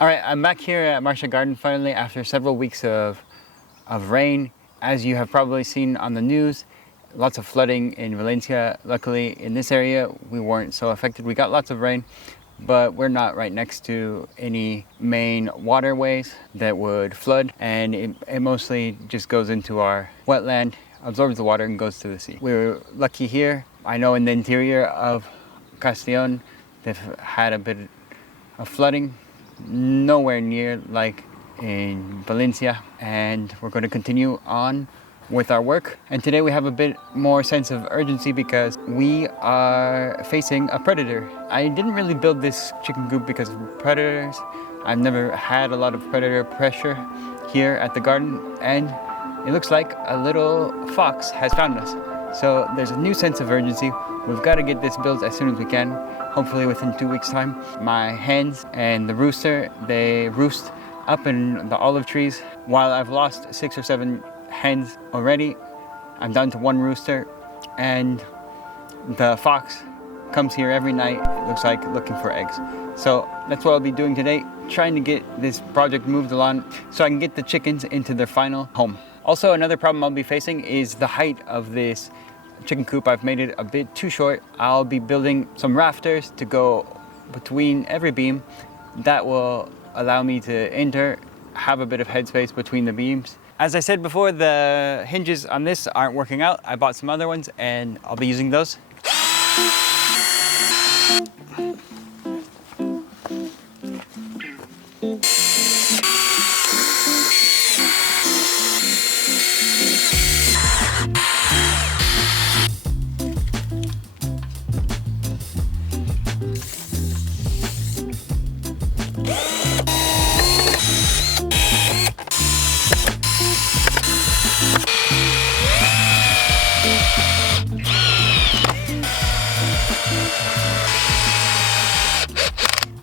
All right, I'm back here at Marcia Garden finally after several weeks of rain. As you have probably seen on the news, lots of flooding in Valencia. Luckily, in this area, we weren't so affected. We got lots of rain, but we're not right next to any main waterways that would flood, and it mostly just goes into our wetland, absorbs the water, and goes to the sea. We're lucky here. I know in the interior of Castellón, they've had a bit of flooding, nowhere near like in Valencia, and we're going to continue on with our work. And today we have a bit more sense of urgency because we are facing a predator. I didn't really build this chicken coop because of predators. I've never had a lot of predator pressure here at the garden, and it looks like a little fox has found us. So there's a new sense of urgency. We've got to get this built as soon as we can, hopefully within 2 weeks' time. My hens and the rooster, they roost up in the olive trees. While I've lost 6 or 7 hens already, I'm down to 1 rooster, and the fox comes here every night, it looks like, looking for eggs. So that's what I'll be doing today, trying to get this project moved along so I can get the chickens into their final home. Also, another problem I'll be facing is the height of this chicken coop. I've made it a bit too short. I'll be building some rafters to go between every beam. That will allow me to have a bit of headspace between the beams. As I said before, the hinges on this aren't working out. I bought some other ones and I'll be using those.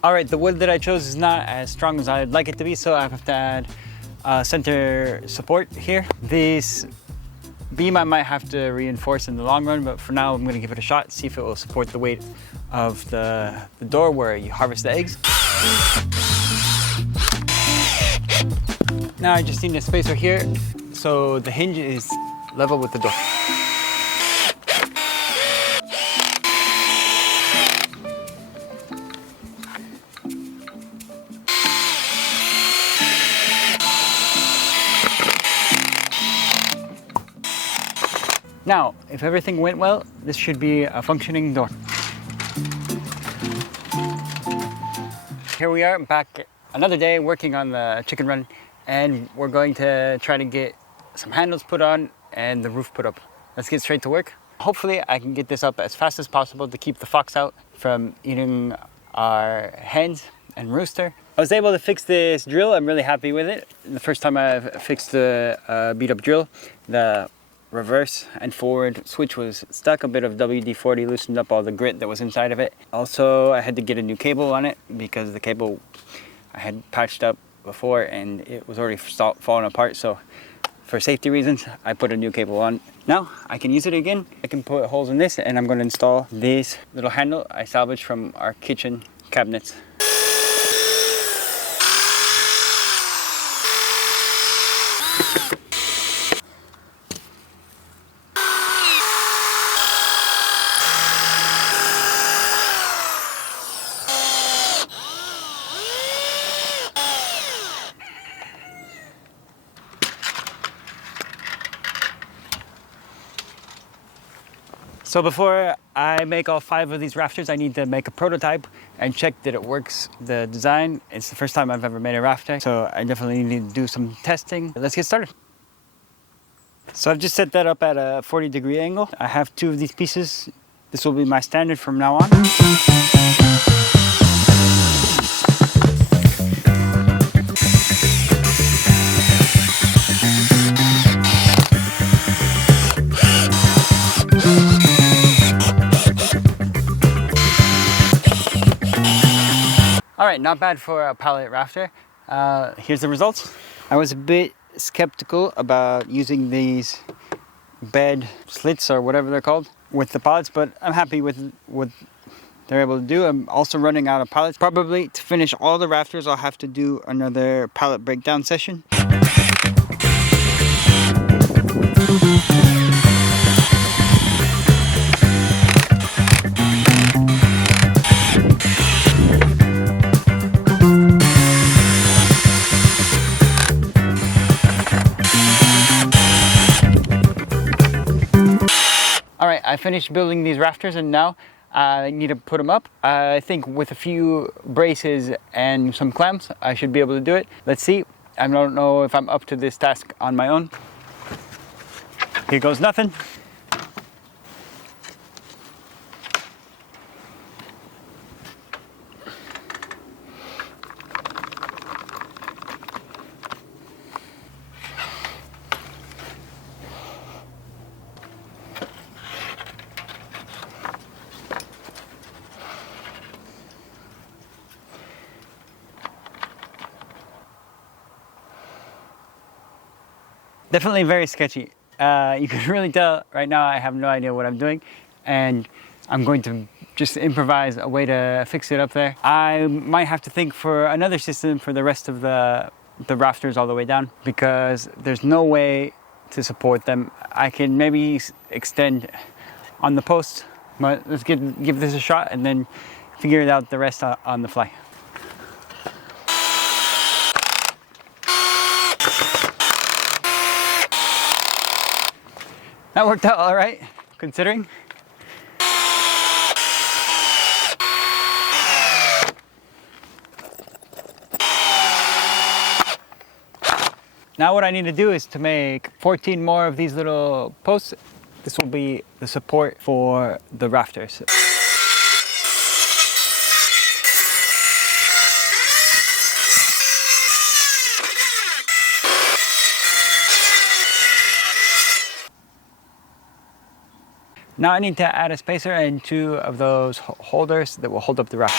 All right, the wood that I chose is not as strong as I'd like it to be, so I have to add center support here. This beam I might have to reinforce in the long run, but for now I'm gonna give it a shot, see if it will support the weight of the door where you harvest the eggs. Now I just need a spacer here, so the hinge is level with the door. Now, if everything went well, this should be a functioning door. Here we are back another day working on the chicken run, and we're going to try to get some handles put on and the roof put up. Let's get straight to work. Hopefully I can get this up as fast as possible to keep the fox out from eating our hens and rooster. I was able to fix this drill. I'm really happy with it. The first time I've fixed the beat up drill, the reverse and forward switch was stuck. A bit of WD-40 loosened up all the grit that was inside of it. Also, I had to get a new cable on it because the cable I had patched up before and it was already falling apart. So for safety reasons, I put a new cable on. Now I can use it again. I can put holes in this, and I'm going to install this little handle I salvaged from our kitchen cabinets. So before I make all 5 of these rafters, I need to make a prototype and check that it works, the design. It's the first time I've ever made a rafter, so I definitely need to do some testing. Let's get started. So I've just set that up at a 40-degree angle. I have 2 of these pieces. This will be my standard from now on. All right, not bad for a pallet rafter. Here's the results. I was a bit skeptical about using these bed slits or whatever they're called with the pallets, but I'm happy with they're able to do. I'm also running out of pallets. Probably to finish all the rafters, I'll have to do another pallet breakdown session. All right, I finished building these rafters and now I need to put them up. I think with a few braces and some clamps, I should be able to do it. Let's see. I don't know if I'm up to this task on my own. Here goes nothing. Definitely very sketchy. You can really tell right now I have no idea what I'm doing, and I'm going to just improvise a way to fix it up there. I might have to think for another system for the rest of the rafters all the way down, because there's no way to support them. I can maybe extend on the post, but let's give this a shot and then figure it out the rest on the fly. That worked out all right, considering. Now what I need to do is to make 14 more of these little posts. This will be the support for the rafters. Now I need to add a spacer and 2 of those holders that will hold up the rafter.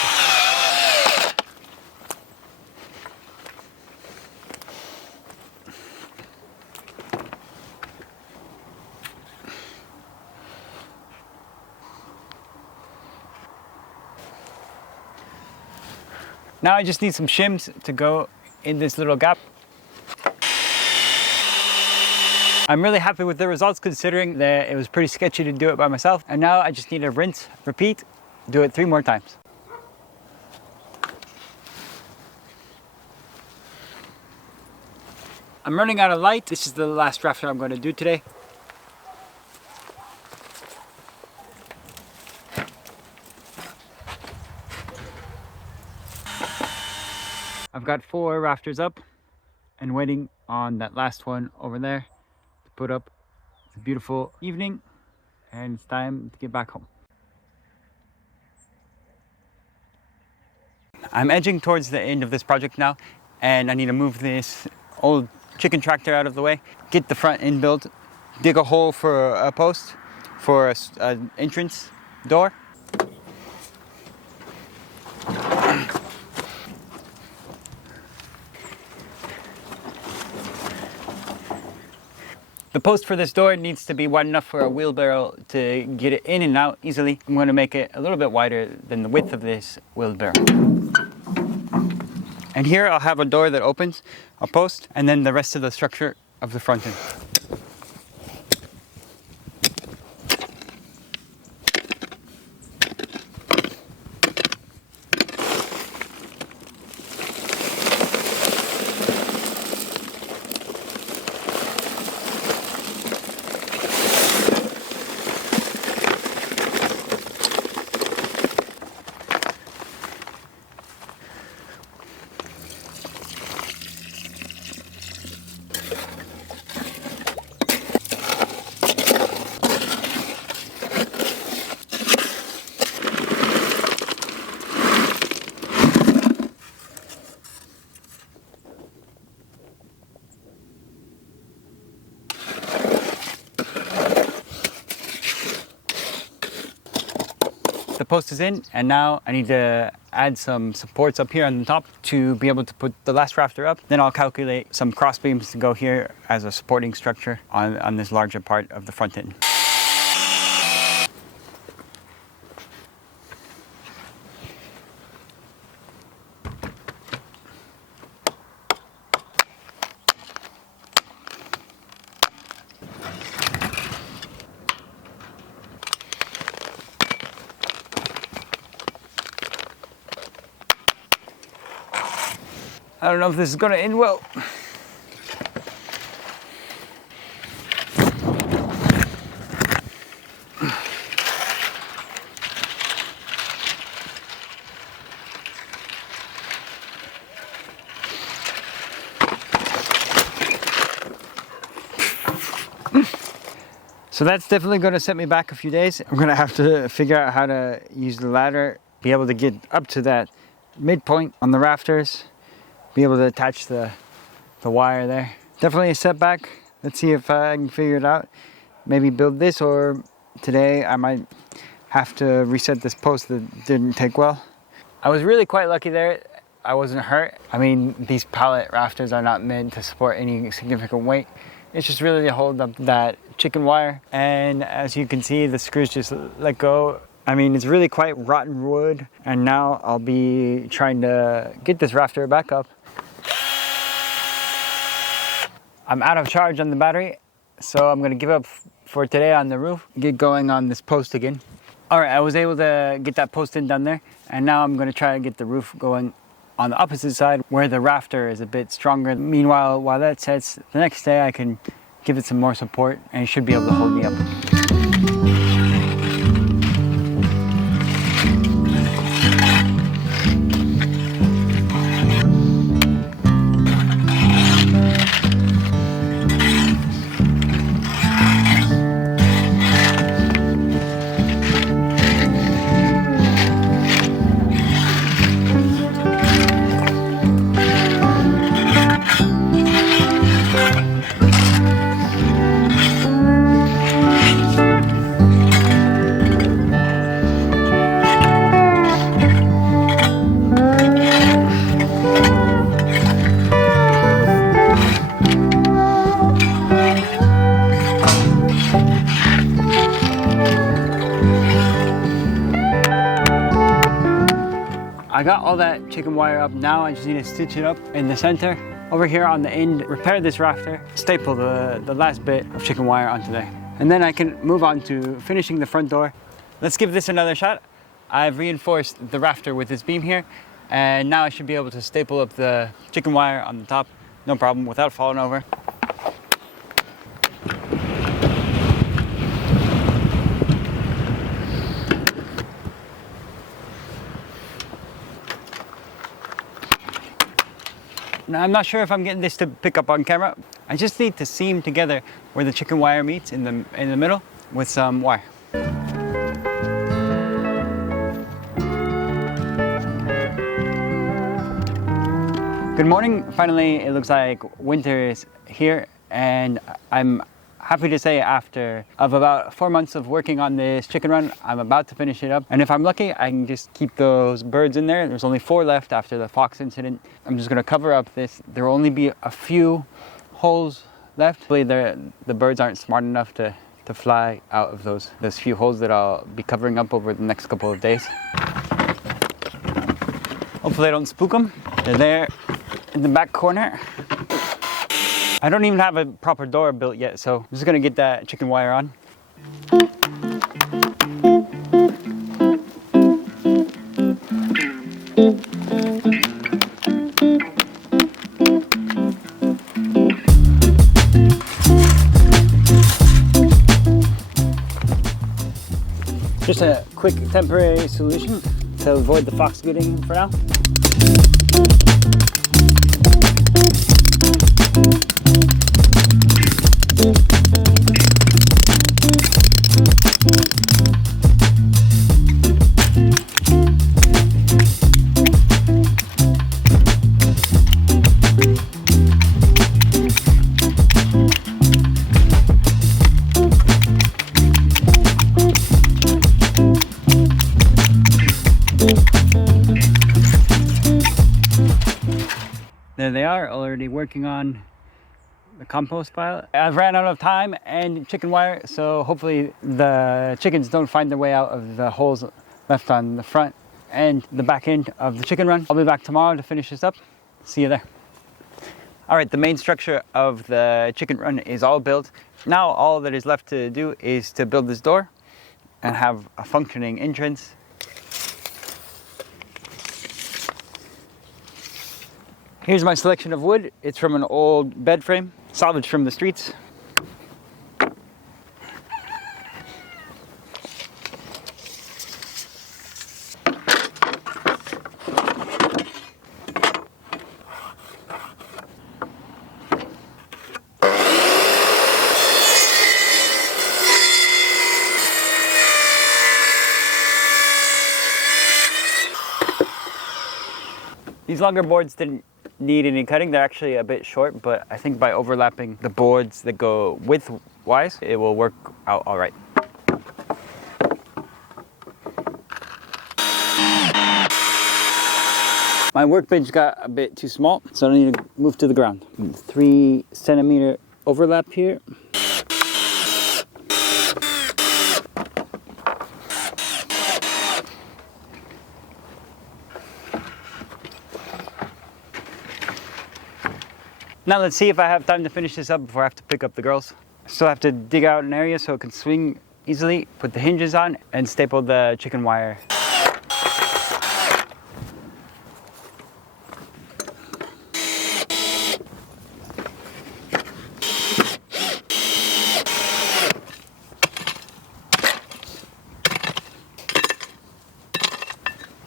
Now I just need some shims to go in this little gap. I'm really happy with the results, considering that it was pretty sketchy to do it by myself. And now I just need to rinse, repeat, do it 3 more times. I'm running out of light. This is the last rafter I'm going to do today. I've got 4 rafters up and waiting on that last one over there to put up. It's a beautiful evening and it's time to get back home. I'm edging towards the end of this project now, and I need to move this old chicken tractor out of the way, get the front end built, dig a hole for a post for an entrance door. The post for this door needs to be wide enough for a wheelbarrow to get it in and out easily. I'm going to make it a little bit wider than the width of this wheelbarrow. And here I'll have a door that opens, a post, and then the rest of the structure of the front end. The post is in, and now I need to add some supports up here on the top to be able to put the last rafter up. Then I'll calculate some cross beams to go here as a supporting structure on this larger part of the front end. I don't know if this is gonna end well. So that's definitely going to set me back a few days. I'm going to have to figure out how to use the ladder, be able to get up to that midpoint on the rafters, be able to attach the wire there. Definitely a setback. Let's see if I can figure it out. Maybe build this, or today I might have to reset this post that didn't take well. I was really quite lucky there. I wasn't hurt. I mean, these pallet rafters are not meant to support any significant weight. It's just really to hold up that chicken wire. And as you can see, the screws just let go. I mean, it's really quite rotten wood. And now I'll be trying to get this rafter back up. I'm out of charge on the battery, so I'm gonna give up for today on the roof, get going on this post again. All right, I was able to get that post in down there, and now I'm gonna try to get the roof going on the opposite side where the rafter is a bit stronger. Meanwhile, while that sets, the next day I can give it some more support and it should be able to hold me up. I got all that chicken wire up. Now I just need to stitch it up in the center. Over here on the end, repair this rafter, staple the last bit of chicken wire onto there. And then I can move on to finishing the front door. Let's give this another shot. I've reinforced the rafter with this beam here, and now I should be able to staple up the chicken wire on the top, no problem, without falling over. Now, I'm not sure if I'm getting this to pick up on camera. I just need to seam together where the chicken wire meets in the middle with some wire. Good morning. Finally, it looks like winter is here, and I'm happy to say after about 4 months of working on this chicken run, I'm about to finish it up. And if I'm lucky, I can just keep those birds in there. There's only 4 left after the fox incident. I'm just gonna cover up this. There will only be a few holes left. Hopefully the birds aren't smart enough to fly out of those few holes that I'll be covering up over the next couple of days. Hopefully I don't spook them. They're there in the back corner. I don't even have a proper door built yet, so I'm just gonna get that chicken wire on. Just a quick temporary solution to avoid the fox getting for now. There they are, already working on the compost pile. I've ran out of time and chicken wire, so hopefully the chickens don't find their way out of the holes left on the front and the back end of the chicken run. I'll be back tomorrow to finish this up. See you there. All right, the main structure of the chicken run is all built. Now all that is left to do is to build this door and have a functioning entrance. Here's my selection of wood. It's from an old bed frame, salvaged from the streets. These longer boards didn't need any cutting. They're actually a bit short, but I think by overlapping the boards that go width-wise, it will work out all right. My workbench got a bit too small, so I need to move to the ground. 3 centimeter overlap here. Now let's see if I have time to finish this up before I have to pick up the girls. I still have to dig out an area so it can swing easily, put the hinges on, and staple the chicken wire.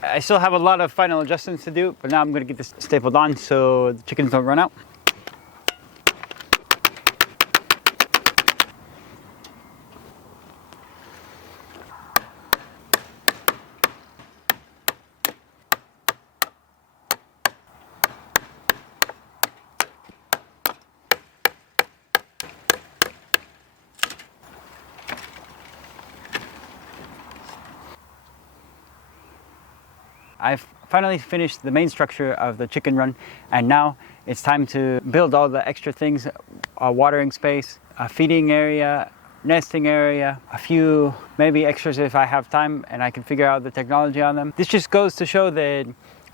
I still have a lot of final adjustments to do, but now I'm going to get this stapled on so the chickens don't run out. I've finally finished the main structure of the chicken run, and now it's time to build all the extra things: a watering space, a feeding area, nesting area, a few maybe extras if I have time and I can figure out the technology on them. This just goes to show that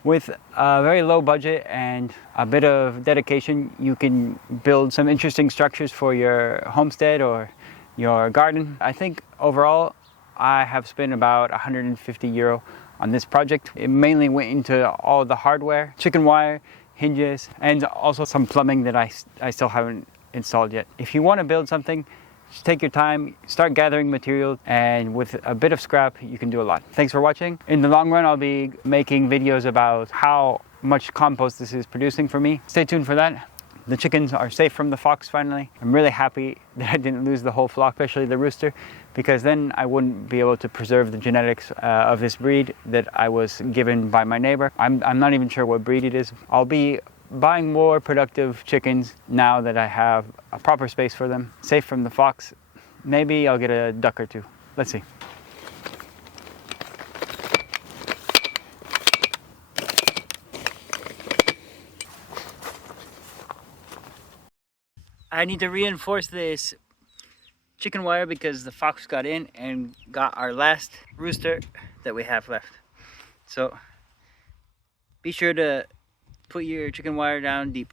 with a very low budget and a bit of dedication, you can build some interesting structures for your homestead or your garden. I think overall I have spent about €150 on this project. It mainly went into all the hardware, chicken wire, hinges, and also some plumbing that I still haven't installed yet. If you want to build something, just take your time, start gathering materials, and with a bit of scrap, you can do a lot. Thanks for watching. In the long run, I'll be making videos about how much compost this is producing for me. Stay tuned for that. The chickens are safe from the fox finally. I'm really happy that I didn't lose the whole flock, especially the rooster, because then I wouldn't be able to preserve the genetics of this breed that I was given by my neighbor. I'm not even sure what breed it is. I'll be buying more productive chickens now that I have a proper space for them, safe from the fox. Maybe I'll get a duck or two. Let's see. I need to reinforce this chicken wire because the fox got in and got our last rooster that we have left. So be sure to put your chicken wire down deep.